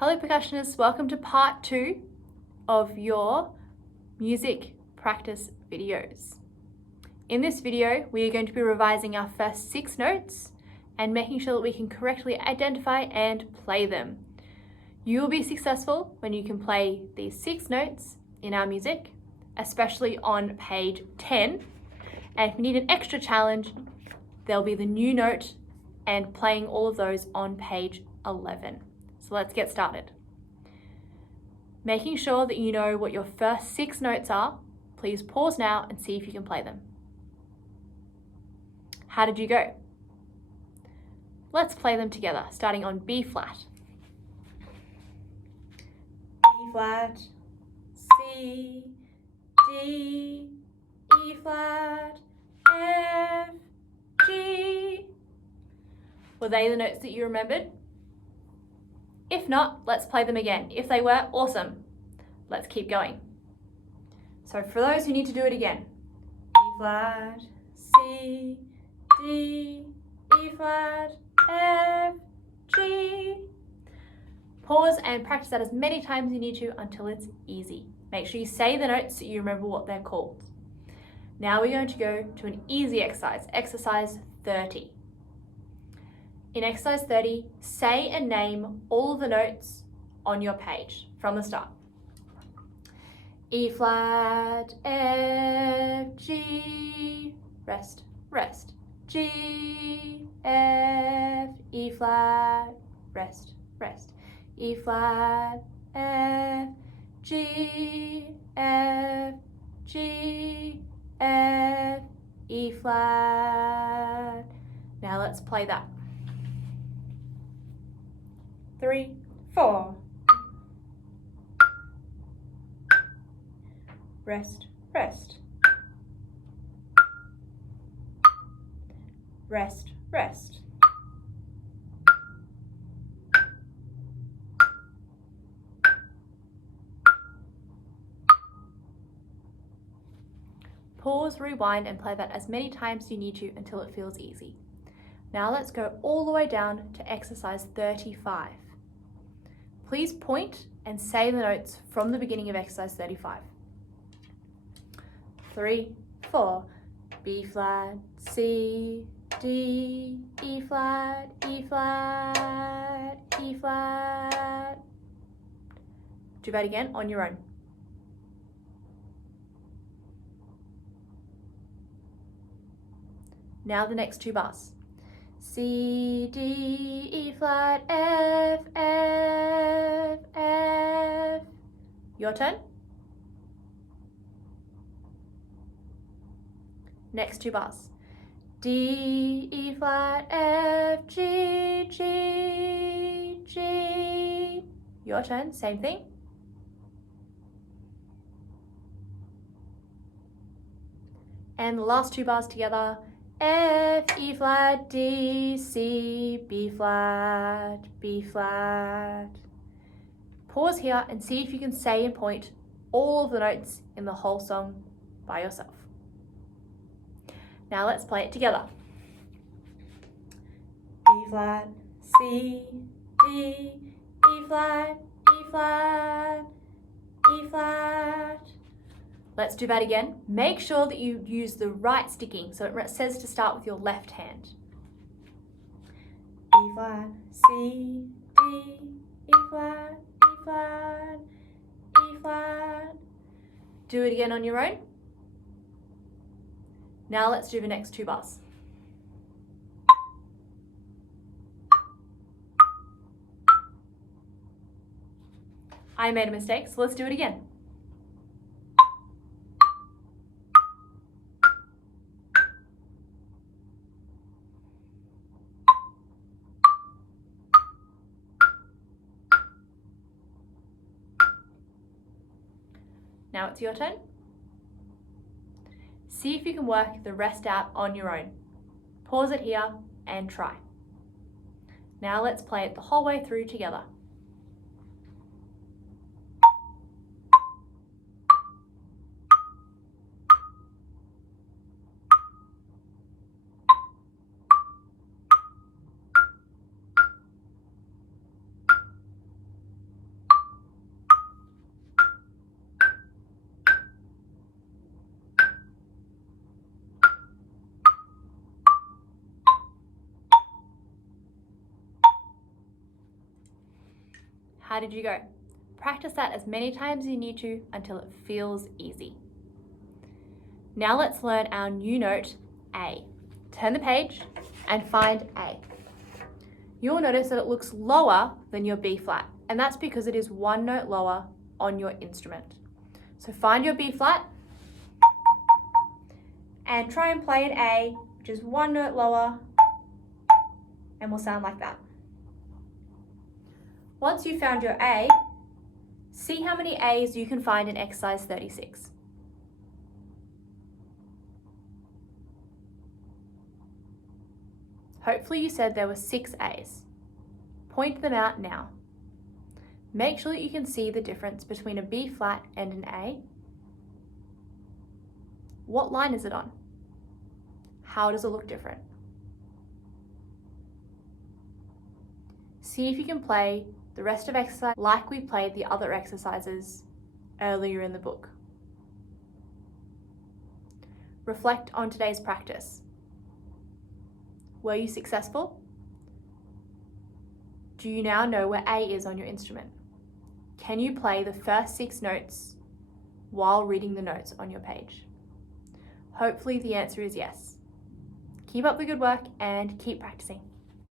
Hello percussionists, welcome to part 2 of your music practice videos. In this video, we are going to be revising our first 6 notes and making sure that we can correctly identify and play them. You will be successful when you can play these 6 notes in our music, especially on page 10. And if you need an extra challenge, there'll be the new note and playing all of those on page 11. So let's get started. Making sure that you know what your first 6 notes are, please pause now and see if you can play them. How did you go? Let's play them together, starting on B flat. B flat, C, D, E flat, F, G. Were they the notes that you remembered? If not, let's play them again. If they were, awesome. Let's keep going. So for those who need to do it again, B flat, C, D, E flat, F, G. Pause and practice that as many times as you need to until it's easy. Make sure you say the notes so you remember what they're called. Now we're going to go to an easy exercise, exercise 30. In exercise 30, say and name all of the notes on your page from the start. E flat, F, G, rest, rest. G, F, E flat, rest, rest. E flat, F, G, F, G, F, E flat. Now let's play that. 3, 4. Rest, rest. Rest, rest. Pause, rewind, and play that as many times as you need to until it feels easy. Now let's go all the way down to exercise 35. Please point and say the notes from the beginning of exercise 35. 3, 4, B flat, C, D, E flat, E flat, E flat. Do that again on your own. Now the next 2 bars. C, D, E flat, F, F, F. Your turn. Next 2 bars. D, E flat, F, G, G, G. Your turn, same thing. And the last 2 bars together. F, E flat, D, C, B flat, B flat. Pause here and see if you can say and point all of the notes in the whole song by yourself. Now let's play it together. B flat, C, D, E flat, E flat, E flat. Let's do that again. Make sure that you use the right sticking. So it says to start with your left hand. E flat, C, D, E flat, E flat, E flat. Do it again on your own. Now let's do the next 2 bars. I made a mistake, so let's do it again. Now it's your turn. See if you can work the rest out on your own. Pause it here and try. Now let's play it the whole way through together. How did you go? Practice that as many times as you need to until it feels easy. Now let's learn our new note, A. Turn the page and find A. You'll notice that it looks lower than your B flat, and that's because it is one note lower on your instrument. So find your B flat and try and play an A, which is one note lower, and will sound like that. Once you've found your A, see how many A's you can find in exercise 36. Hopefully you said there were 6 A's. Point them out now. Make sure that you can see the difference between a B flat and an A. What line is it on? How does it look different? See if you can play the rest of exercise like we played the other exercises earlier in the book. Reflect on today's practice. Were you successful? Do you now know where A is on your instrument? Can you play the first 6 notes while reading the notes on your page? Hopefully the answer is yes. Keep up the good work and keep practicing.